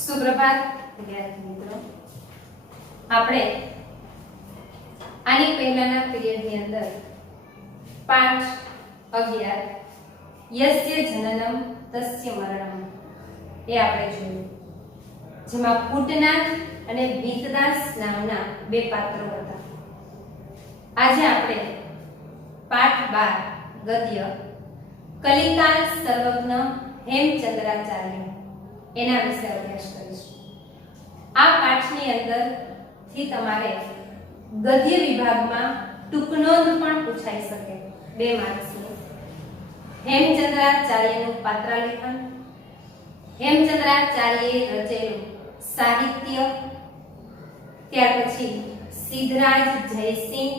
સુપ્રભાત વિદ્યાર્થી મિત્રો, આપણે આની પહેલાના પીરિયડની અંદર પાઠ 11 યસ્ય જનનમ તસ્ય મરણમ એ આપણે જોયું, જેમાં પૂતનાથ અને વિતદાસ નામના બે પાત્રો હતા. આજે આપણે પાઠ 12 ગદ્ય કલિકાલ સર્વજ્ઞ હેમચંદ્રાચાર્ય એના વિશે અભ્યાસ કરીશું. આ પાઠની અંદર થી તમારે ગદ્ય વિભાગમાં ટૂંકનોંધ પણ પૂછાઈ શકે, 2 માર્ક્સની. હેમચંદ્રાચાર્યનું પાત્રાલેખન, હેમચંદ્રાચાર્યએ રચેલું સાહિત્ય, ત્યાર પછી સિદ્ધરાજ જયસિંહ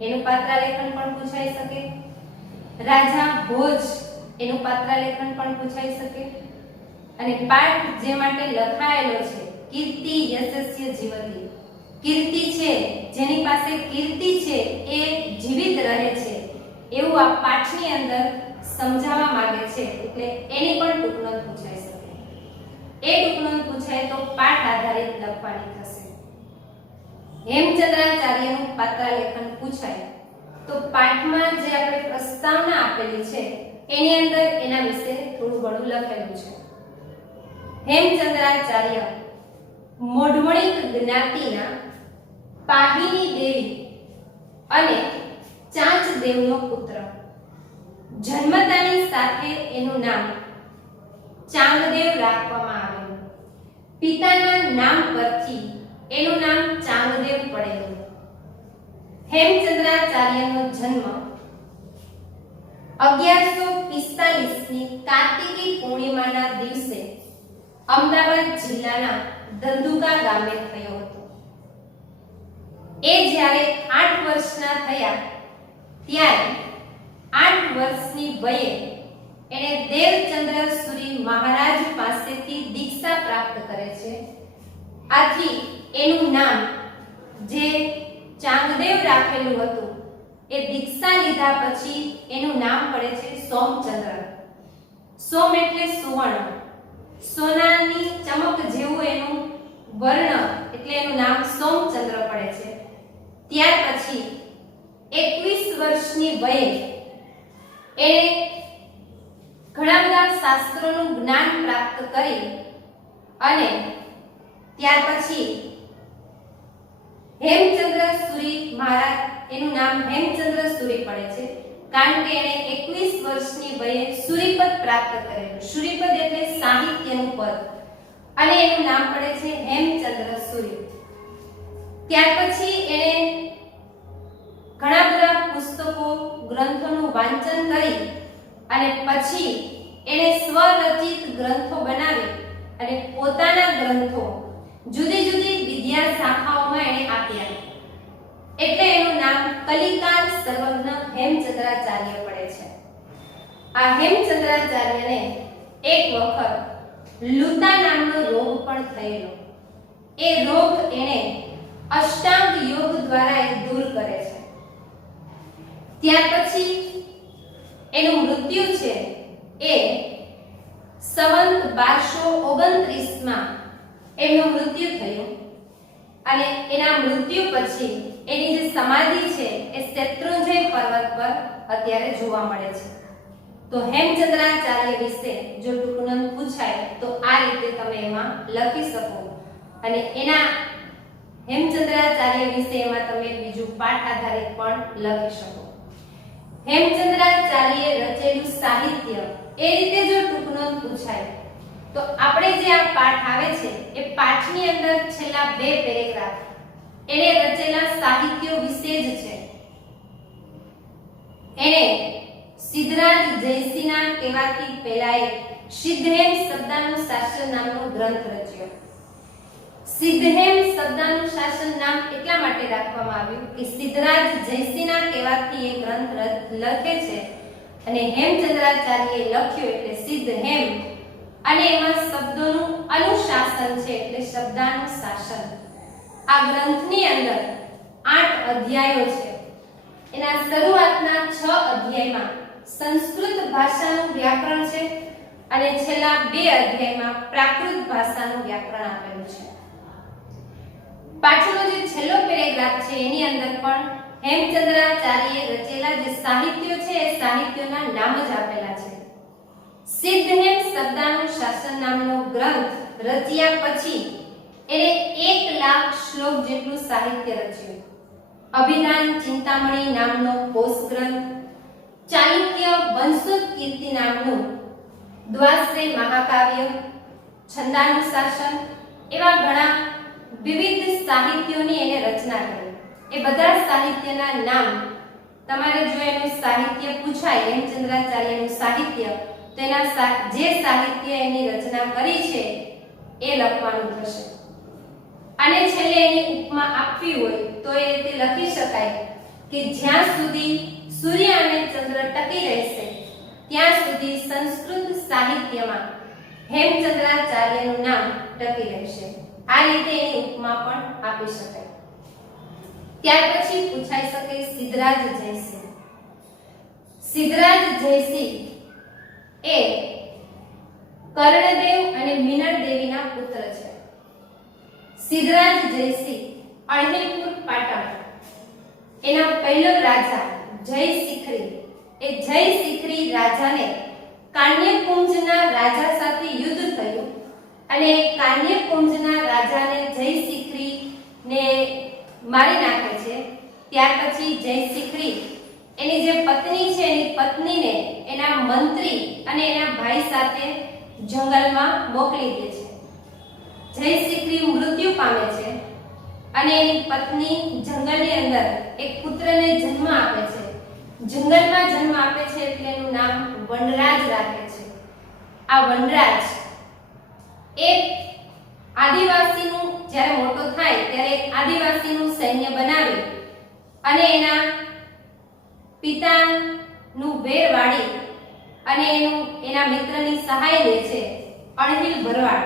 એનું પાત્રાલેખન પણ પૂછાઈ શકે, રાજા ભોજ એનું પાત્રાલેખન પણ પૂછાઈ શકે, અને પાઠ જે માટે લખાયેલો છે કીર્તિ યશસ્ય જીવતી, કીર્તિ છે જેની પાસે કીર્તિ છે એ જીવિત રહે છે એવું આ પાઠની અંદર સમજાવવા માંગે છે, એટલે એની પણ ટૂંકનોંધ પૂછાઈ શકે. એ ટૂંકનોંધ પૂછાય તો પાઠ આધારિત લખવાની થશે. હેમચંદ્રાચાર્યનું પાત્રાલેખન પૂછાય તો પાઠમાં જે આપણે પ્રસ્તાવના આપેલી છે એની અંદર એના વિશે થોડું ઘણું લખેલું છે. હેમચંદ્રાચાર્ય મોઢવણિક જ્ઞાતિના પાહિની દેવી અને ચાંચ દેવનો પુત્ર. જન્મતાની સાથે એનું નામ ચાંગદેવ રાખવામાં આવેલું. પિતાના નામ પરથી એનું નામ ચાંગદેવ પડેલું. હેમચંદ્રાચાર્યનો જન્મ 1145 ની કાર્તિકી પૂર્ણિમાના દિવસે અમદાવાદ જિલ્લાના ધંધુકા ગામે થયો હતો. એ જ્યારે 8 વર્ષના થયા ત્યારે 8 વર્ષની વયે એને દેવચંદ્ર સુરી મહારાજ પાસેથી દીક્ષા પ્રાપ્ત કરે છે. આથી એનું નામ જે ચાંગદેવ રાખેલું હતું એ દીક્ષા લીધા પછી એનું નામ પડે છે સોમચંદ્ર. સોમ એટલે સુવર્ણ, સોનાની ચમક જેવું એનું વર્ણ, એટલે એનું નામ સોમચંદ્ર પડે છે. ત્યાર પછી 21 વર્ષની વયે એણે ઘણા બધા શાસ્ત્રોનું જ્ઞાન પ્રાપ્ત કરી અને ત્યાર પછી હેમચંદ્ર સુરી મહારાજ, એનું નામ હેમચંદ્ર સુરી પડે છે કારણ કે એણે 21 વર્ષની વયે સુરીપદ પ્રાપ્ત કરેલું. સુરીપદ એટલે સાહિત્યનું પદ, અને એનું નામ પડે છે હેમચંદ્ર સુરી. ત્યાર પછી એણે ઘણા બધા પુસ્તકો, ગ્રંથોનું વાંચન કરી અને પછી એણે સ્વરચિત ગ્રંથો બનાવી અને પોતાના ગ્રંથો જુદી જુદી વિદ્યા શાખાઓમાં એણે આપ્યા, એટલે એનું નામ કલિકાલ સર્વજ્ઞ હેમચંદ્રાચાર્ય પડે છે. આ હેમચંદ્રાચાર્યને એક વખત લુતા નામનો રોગ પણ થયેલો. એ રોગ એણે અષ્ટાંગ યોગ દ્વારા એ દૂર કરે છે. ત્યાર પછી એનું મૃત્યુ છે એ સંવંત 1229 માં એનું મૃત્યુ થયું, અને એના મૃત્યુ પછી એની જે સમાધિ છે એ શેત્રુંજય પર્વત પર અત્યારે જોવા મળે છે. તો હેમચંદ્રાચાર્ય વિશે જો ટૂંકનોંધ પૂછાય તો આ રીતે તમે એમાં લખી શકો, અને એના હેમચંદ્રાચાર્ય વિશે એમાં તમે બીજું પાઠ આધારિત પણ લખી શકો. હેમચંદ્રાચાર્યએ રચેલું સાહિત્ય એ રીતે જો ટૂંકનોંધ પૂછાય તો આપણે જે આ પાઠ આવે છે એ પાઠની અંદર છેલ્લા 2 પેરેગ્રાફ એને રચેલા સાહિત્યો વિશે જ છે. એને સિદ્ધરાજ જયસિંહના કહેવાથી પહેલાએ સિદ્ધહેમ શબ્દાનુશાસન નામનો ગ્રંથ રચ્યો. સિદ્ધહેમ શબ્દાનુશાસન નામ એટલા માટે રાખવામાં આવ્યું કે સિદ્ધરાજ જયસિંહના કહેવાથી એ ગ્રંથ લખે છે, અને હેમચંદ્રાચાર્યએ લખ્યો એટલે સિદ્ધહેમ, અને એમાં શબ્દોનું અનુશાસન છે એટલે શબ્દાનુશાસન. આ ગ્રંથની અંદર 8 અધ્યાયો છે. એના શરૂઆતના 6 અધ્યાયમાં સંસ્કૃત ભાષાનું વ્યાકરણ છે અને છેલ્લા 2 અધ્યાયમાં પ્રાકૃત ભાષાનું વ્યાકરણ આપેલું છે. પાછળનો જે છેલ્લો પેરેગ્રાફ છે એની અંદર પણ હેમચંદ્રાચાર્યએ રચેલા જે સાહિત્યો છે એ સાહિત્યોના નામ જ આપેલા છે. સિદ્ધહેમ શબ્દાનુશાસન નામનો ગ્રંથ રચ્યા પછી એને 1 લાખ શ્લોક જેટલું સાહિત્ય રચ્યું. અભિધાન ચિંતામણી નામનો કોષ ગ્રંથ, ચાલુક્ય વંશોત્કીર્તિ નામનું દ્વાશ્રય મહાકાવ્ય, છંદાનુશાસન, એવા ઘણા વિવિધ સાહિત્યોની એને રચના કરી. એ બધા સાહિત્યના નામ તમારે જો એનું સાહિત્ય પૂછાય, હેમચંદ્રાચાર્યનું સાહિત્ય, તો એના જે સાહિત્ય એની રચના કરી છે એ લખવાનું થશે. અને છેલ્લે એની ઉપમા આપવી હોય તો એ રીતે લખી શકાય કે જ્યાં સુધી સૂર્ય અને ચંદ્ર ટકી રહેશે ત્યાં સુધી સંસ્કૃત સાહિત્યમાં હેમચંદ્રાચાર્યનું નામ ટકી રહેશે. આ રીતે એની ઉપમા પણ આપી શકાય. ત્યાર પછી પૂછાઈ શકે સિદ્ધરાજ જયસિંહ. સિદ્ધરાજ જયસિંહ એ કર્ણદેવ અને મીનળ દેવીના પુત્ર છે. સિદ્ધરાજ જયસિંહ અણહિલપુર પાટણ એના પહેલો રાજા જયશિખરી, એ જયશિખરી રાજાને કાન્યકુંજના રાજા સાથે યુદ્ધ થયું અને કાન્યકુંજના રાજાને જયશિખરી ને મારી નાખે છે. ત્યાર પછી જયશિખરી એની જે પત્ની છે એની પત્નીને એના મંત્રી અને એના ભાઈ સાથે જંગલમાં મોકલી દે છે. જયશિખરી મૃત્યુ પામે છે અને એની પત્ની જંગલની અંદર એક પુત્રને જન્મ આપે છે. જંગલમાં જન્મ આપે છે એટલે એનું નામ વનરાજ રાખે છે. આ વનરાજ એક આદિવાસીનું જ્યારે મોટો થાય ત્યારે એક આદિવાસીનું સૈન્ય બનાવી અને એના પિતાનું વેર વાળી અને એના મિત્રની સહાય લે છે અણહિલ ભરવાડ,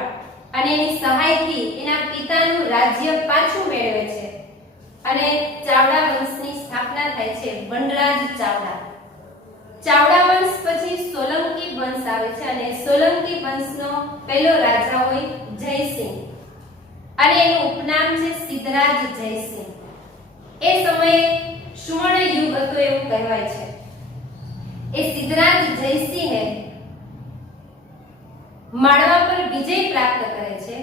અને એની સહાયથી એના પિતાનું રાજ્ય પાછું મેળવે છે અને ચાવડા વંશની સ્થાપના થાય છે. વનરાજ ચાવડા. ચાવડા વંશ પછી સોલંકી વંશ આવે છે અને સોલંકી વંશનો પહેલો રાજા હોય જયસિંહ અને એનું ઉપનામ છે સિદ્ધરાજ જયસિંહ. એ સમયે સુવર્ણ યુગ હતો એવું કહેવાય છે. એ સિદ્ધરાજ જયસિંહે માળવા પર વિજય પ્રાપ્ત કરે છે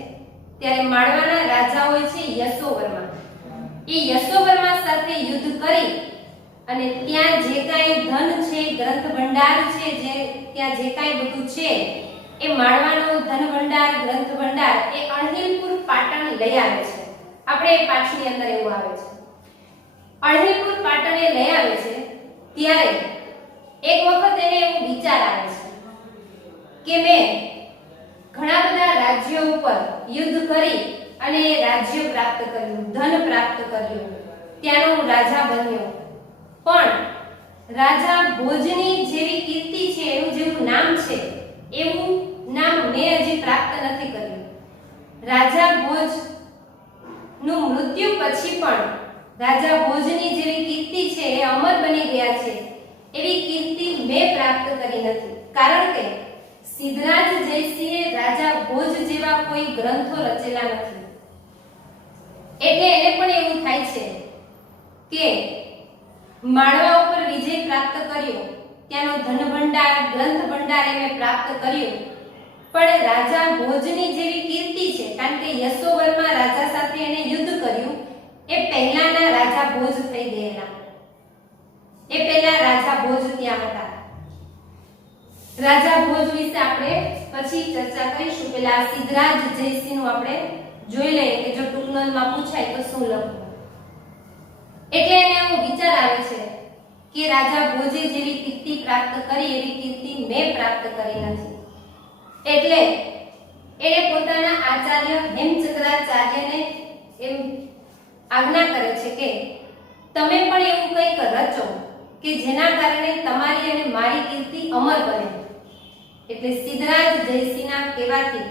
ત્યારે માળવાના રાજા હોય છે યશોવર્મા. એ યશોવર્મા સાથે યુદ્ધ કરી અને ત્યાં જે કાંઈ ધન છે, ગ્રંથ ભંડાર છે, ત્યાં જે કાંઈ બધું છે એ માળવાનો ધન ભંડાર, ગ્રંથ ભંડાર એ અણહિલપુર પાટણ લઈ આવે છે. આપણે એ પાઠની અંદર એવું આવે છે. અણહિલપુર પાટણ એ લઈ આવે છે ત્યારે એક વખત એને એવો વિચાર આવે છે કે મેં ઘણા બધા રાજ્યો ઉપર યુદ્ધ કરી અને રાજ્ય પ્રાપ્ત કર્યું, ધન પ્રાપ્ત કર્યું, ત્યાંનો હું રાજા બન્યો, પણ રાજા ભોજની જેવી કીર્તિ છે, એનું જેવું નામ છે એવું નામ મેં હજી પ્રાપ્ત નથી કર્યું. રાજા ભોજ નું મૃત્યુ પછી પણ રાજા ભોજની જેવી કીર્તિ છે એ અમર બની ગયા છે એવી કીર્તિ મેં પ્રાપ્ત કરી નથી. કારણ કે સિદ્ધરાજ જયસિંહે રાજા ભોજ જેવા કોઈ ગ્રંથો રચેલા નથી. એટલે એને પણ એવું થાય છે કે માળવા ઉપર વિજય પ્રાપ્ત કર્યો, ત્યાંનો ધન ભંડાર, ગ્રંથ ભંડાર એને પ્રાપ્ત કર્યું, પણ રાજા ભોજની જેવી કીર્તિ છે કારણ કે યશોવર્મા રાજા સાથે એને યુદ્ધ કર્યું એ પહેલાના રાજા ભોજ થઈ ગયેલા. એ પહેલા રાજા ભોજ ત્યાં હતા. રાજા ભોજ વિશે આપણે પછી ચર્ચા કરીશું. પહેલા સિદ્ધરાજ જયસિંહનું આપણે જોઈ લઈએ કે જો ટૂંકનોંધમાં પૂછાય તો શું લખવું. એટલે એને એવો વિચાર આવે છે કે રાજા ભોજે જેવી કીર્તિ પ્રાપ્ત કરી એવી કીર્તિ મેં પ્રાપ્ત કરી નથી. એટલે એને પોતાના આચાર્ય હેમચંદ્રાચાર્યને એમ આજ્ઞા કરે છે કે તમે પણ એવું કંઈક રચો કે જેના કારણે તમારી અને મારી કીર્તિ અમર બને. એટલે સિદ્ધરાજ જયસિંહના કહેવાથી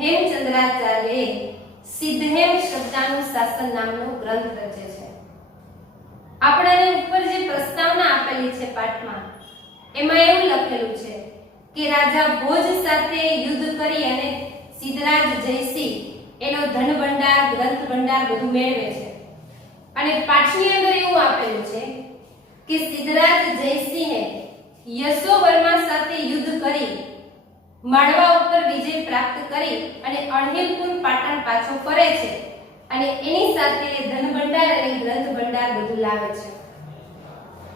હેમચંદ્રાચાર્યએ સિદ્ધહેમ શબ્દાનુશાસન નામનો ગ્રંથ રચે છે. આપણને ઉપર જે પ્રસ્તાવના આપેલી છે પાઠમાં એમાં એવું લખેલું છે કે રાજા ભોજ સાથે યુદ્ધ કરી અને સિદ્ધરાજ જયસિંહ એનો ધન ભંડાર ગ્રંથ ભંડાર બધું મેળવે છે અને પાઠની અંદર એવું આપેલું છે કે સિદ્ધરાજ જયસિંહે યશોવર્મા સાથે યુદ્ધ કરી માળવા ઉપર વિજય પ્રાપ્ત કરી અને અણહિલપુર પાટણ પાછો ફરે છે અને એની સાથે ધન ભંડાર અને ગ્રંથ ભંડાર બધું લાવે છે.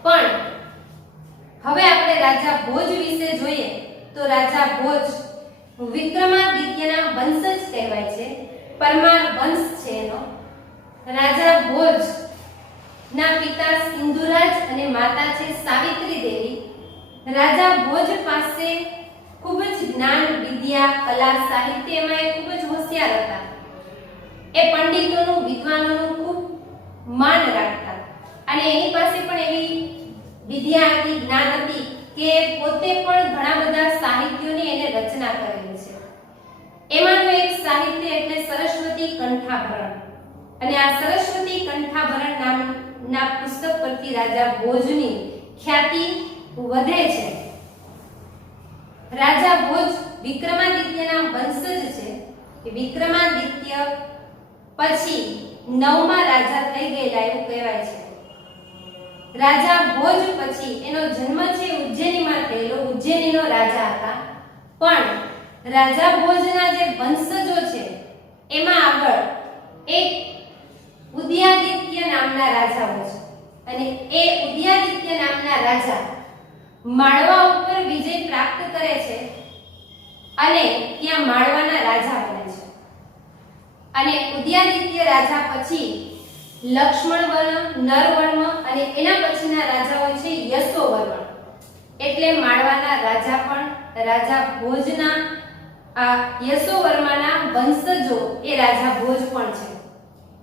પણ હવે આપણે રાજા ભોજ વિશે જોઈએ તો રાજા ભોજ વિક્રમાદિત્યના વંશજ કહેવાય છે, પરમાર વંશ છે એનો. રાજા ભોજ ના પિતા સિંધુરાજ અને માતા છે સાવિત્રી દેવી. રાજા ભોજ પાસે ખૂબ જ જ્ઞાન વિદ્યા કલા સાહિત્યમાં એ ખૂબ જ હોશિયાર હતા. એ પંડિતોનું વિદ્વાનોનું ખૂબ માન રાખતા અને એની પાસે પણ એવી વિદ્યા હતી, જ્ઞાન હતી કે પોતે પણ ઘણા બધા સાહિત્યોની એને રચના કરેલી છે. એમાંનું એક સાહિત્ય એટલે સરસ્વતી કંઠાભરણ અને આ સરસ્વતી કંઠાભરણ નામના પુસ્તક પરથી રાજા ભોજની ખ્યાતિ વધે છે. રાજા ભોજ વિક્રમાદિત્યના વંશજ છે. વિક્રમાદિત્ય પછી 9મા રાજા થઈ ગયેલા એવું કહેવાય છે. રાજા ભોજ પછી એનો જન્મ છે ઉજ્જૈનીમાં થયેલો. ઉજ્જૈનીનો રાજા હતા. પણ રાજા ભોજના જે વંશજો છે એમાં આગળ એક ઉદયાદિત્ય નામના રાજા હોય છે અને એ ઉદયાદિત્ય નામના રાજા માળવા ઉપર વિજય પ્રાપ્ત કરે છે અને ત્યાં માળવાના રાજા બને છે. અને ઉદયાદિત્ય રાજા પછી લક્ષ્મણવર્મ, નરવર્મ અને એના પછીના રાજા હોય છે યશોવર્મન. એટલે માળવાના રાજા પણ રાજા ભોજના આ યશોવર્માના વંશજો એ રાજા ભોજ પણ છે.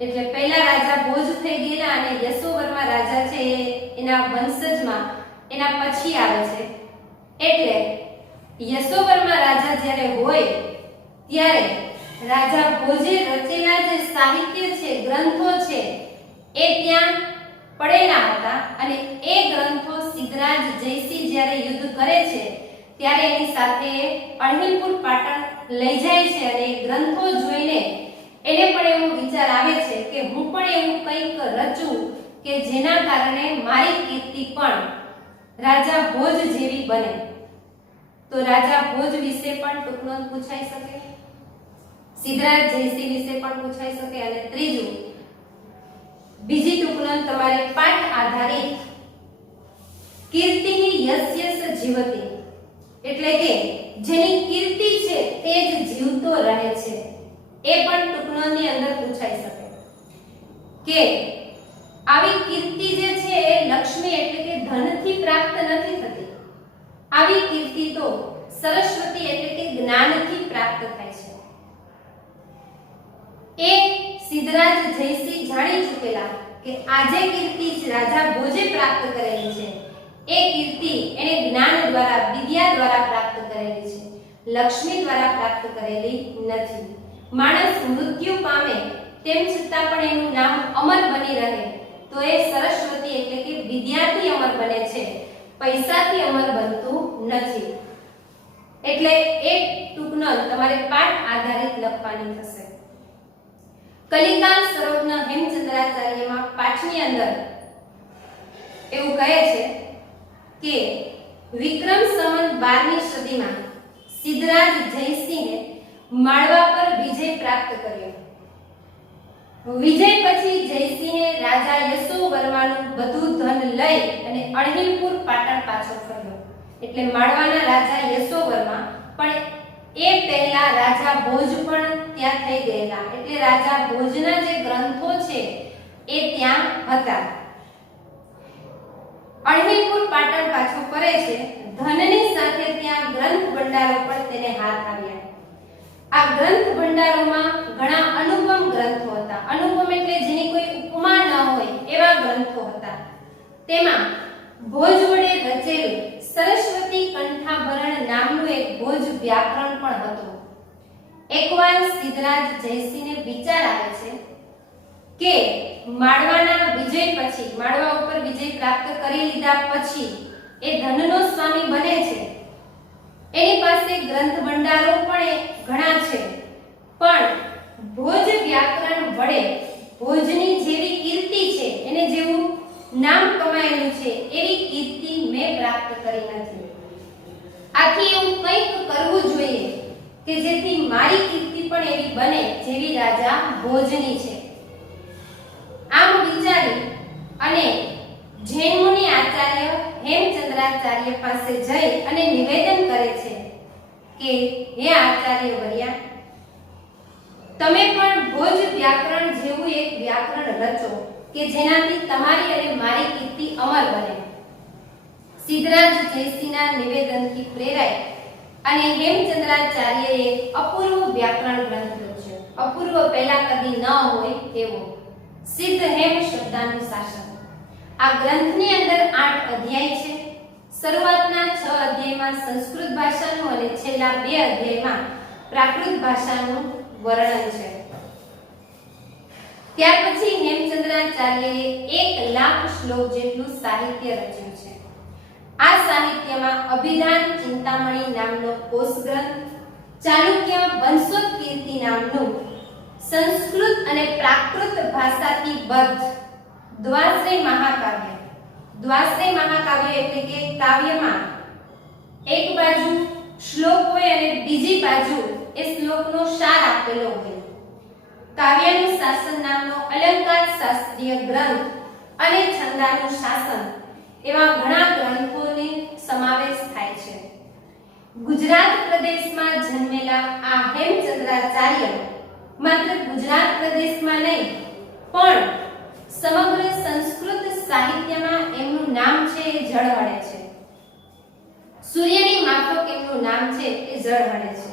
એટલે પહેલા રાજા ભોજ થઈ ગયેલા અને યશોવર્મા રાજા છે એના વંશજમાં એના પછી આવે છે. એટલે યશોવર્મા રાજા જ્યારે હોય ત્યારે રાજા ભોજે રચેલા જે સાહિત્ય છે, ગ્રંથો છે એ ત્યાં પડેલા હતા અને એ ગ્રંથો સિદ્ધરાજ જયસિંહ જ્યારે યુદ્ધ કરે છે ત્યારે એની સાથે અણહિલપુર પાટણ લઈ જાય છે અને ગ્રંથો જોઈને એને પણ એવો વિચાર આવે છે કે હું પણ એવું કંઈક રચું કે જેના કારણે મારી કીર્તિ પણ રાજા ભોજ જેવી બને. તો રાજા ભોજ વિશે પણ ટૂંકનોંધ પૂછાઈ શકે, સિદ્ધરાજ જયસિંહ વિશે પણ પૂછાઈ શકે અને ત્રીજું બીજી ટૂંકનોંધ તમારે પાઠ આધારિત કીર્તિ યસ્યસ જીવતી એટલે કે જેની કીર્તિ છે તે જ જીવતો રહે છે એ પણ ટૂંકનોંધની અંદર પૂછાઈ શકે કે આવી કીર્તિ જે છે એ લક્ષ્મી એટલે કે ધનથી પ્રાપ્ત નથી થતી. આવી કીર્તિ તો સરસ્વતી એટલે કે જ્ઞાનથી પ્રાપ્ત થાય છે. એ સિદ્ધરાજ જયસિંહ જાણી ચૂકેલા કે આજે કીર્તિ રાજા ભોજે પ્રાપ્ત કરેલી છે એ કીર્તિ એને જ્ઞાન દ્વારા, વિદ્યા દ્વારા પ્રાપ્ત કરેલી છે, લક્ષ્મી દ્વારા પ્રાપ્ત કરેલી નથી. માણસ મૃત્યુ પામે તેમ છતાં પણ એનું નામ અમર બની રહે તો એ સરસ્વતી એટલે કે વિદ્યાથી અમર બને છે, પૈસાથી અમર બનતું નથી. એટલે એક ટૂંકનોંધ તમારે પાઠ આધારિત લખવાની થશે. કલિકા સરોજના હેમચંદ્રાચાર્યમાં પાઠની અંદર એવું કહે છે કે વિક્રમ સંવત 12મી સદીમાં સિદ્ધરાજ જયસિંહે માળવા પર વિજય પ્રાપ્ત કર્યો. વિજય પછી જયસિંહે રાજા યશોવર્માનું બધું ધન લઈ અને અણહિલપુર પાટણ પાછો ફર્યો. એટલે માળવાના રાજા યશોવર્મા પણ એ પહેલા રાજા ભોજ પણ ત્યાં થઈ ગયેલા. એટલે રાજા ભોજના જે ગ્રંથો છે એ ત્યાં હતા. અણહિલપુર પાટણ પાછો ફરે છે. ધનની સાથે ત્યાં ગ્રંથ ભંડારો પણ તેને હાથ આવ્યા. આ ગ્રંથ ભંડારોમાં ઘણા અનુપમ ગ્રંથો હતા. અનુપમ એટલે જેની કોઈ ઉપમા ન હોય એવા ગ્રંથો હતા. તેમાં ભોજ વડે રચેલું સરસ્વતી કંઠાભરણ નામનું એક ભોજ વ્યાકરણ પણ હતું. એકવાર સિદ્ધરાજ જયસિંહને વિચાર આવે છે કે માળવાના વિજય પછી, માળવા ઉપર વિજય પ્રાપ્ત કરી લીધા પછી એ ધનનો સ્વામી બને છે એની પાસે ગ્રંથ ભંડારો પણ ઘણા છે, પણ ભોજ વ્યાકરણ વડે ભોજની જેવી કીર્તિ છે, એને જેવું નામ કમાયેલું છે એવી કીર્તિ મેં પ્રાપ્ત કરી નથી. આથી એવું કંઈક કરવું જોઈએ કે જેથી મારી કીર્તિ પણ એવી બને જેવી રાજા ભોજની છે. આમ વિચારી અને જૈન મુનિ આચાર્ય હેમચંદ્રાચાર્ય પાસે જઈ અને નિવેદન કરે છે કે હે આચાર્ય વર્યા, તમે પણ ભોજ વ્યાકરણ જેવું એક વ્યાકરણ રચો કે જેનાથી તમારી અને મારી કીર્તિ અમર બને. સિદ્ધરાજ જયસિંહના નિવેદનથી પ્રેરાઈ અને હેમચંદ્રાચાર્યએ અપૂર્વ વ્યાકરણ ગ્રંથ રચ્યો. અપૂર્વ પહેલા કદી ન હોય એવો સિદ્ધ હેમ શબ્દાનુશાસન. આ ગ્રંથની અંદર 8 અધ્યાય છે. શરૂઆતના 6 અધ્યાયમાં સંસ્કૃત ભાષાનું અને છેલ્લા 2 અધ્યાયમાં પ્રાકૃત ભાષાનું વર્ણન છે. ત્યાર પછી હેમચંદ્રાચાર્યએ 1 લાખ શ્લોક જેટલું સાહિત્ય રચ્યું છે. આ સાહિત્યમાં અભિધાન ચિંતામણી નામનો કોષ ગ્રંથ, ચાલુક્ય વંશોત્કીર્તિ નામનું સંસ્કૃત અને પ્રાકૃત ભાષાથી બદ્ધ દ્વાશ્રય મહાકાવ્ય. દ્વાશ્રય મહાકાવ્ય એટલે કે કાવ્યમાં એક બાજુ શ્લોક હોય અને બીજી બાજુ એ શ્લોકનો સાર આપેલો હોય. કાવ્યનું શાસન નામનો અલંકાર શાસ્ત્રીય ગ્રંથ અને છંદાનું શાસન એવા ઘણા ગ્રંથોનો સમાવેશ થાય છે. ગુજરાત પ્રદેશમાં જન્મેલા આ હેમચંદ્રાચાર્ય માત્ર ગુજરાત પ્રદેશમાં નહીં પણ સમગ્ર સંસ્કૃત સાહિત્યમાં એમનું નામ છે એ ઝળહળે છે. સૂર્યની માફક એમનું નામ છે એ ઝળહળે છે.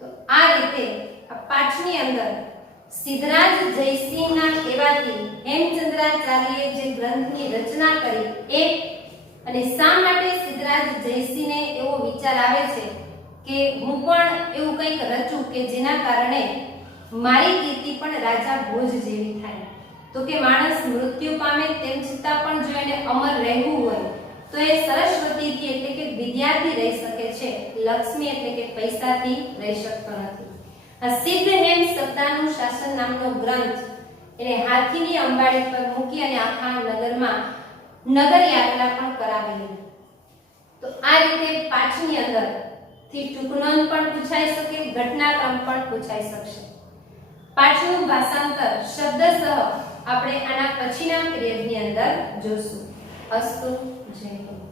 તો આ રીતે આ પાઠની અંદર સિદ્ધરાજ જયસિંહના કહેવાથી હેમચંદ્રાચાર્યએ જે ગ્રંથની રચના કરી એ અને શા માટે સિદ્ધરાજ જયસિંહને એવો વિચાર આવે છે કે હું પણ એવું કંઈક રચું કે જેના કારણે મારી કીર્તિ પણ રાજા ભોજ જેવી થાય. તો કે માણસ મૃત્યુ પામે તેમ છતાં પણ જો એને અમર રહેવું હોય તો એ સરસ્વતીથી એટલે કે વિદ્યાથી રહી શકે છે, લક્ષ્મી એટલે કે પૈસાથી રહી શકતો નથી. આ સિદ્ધ હેમ શબ્દાનુશાસન નામનો ગ્રંથ એને હાથીની અંબાડી પર મૂકી અને આખા નગરમાં નગર યાત્રા પણ કરાવેલી. તો આ રીતે પાઠની અંદર થી ટૂંકનોંધ પણ પૂછાઈ શકે, ઘટનાક્રમ પણ પૂછાઈ શકશે. પાઠનું ભાષાંતર શબ્દસહ આપણે આના પછીના પીરિયડની અંદર જોશું. અસ્તુ. જય હિન્દ.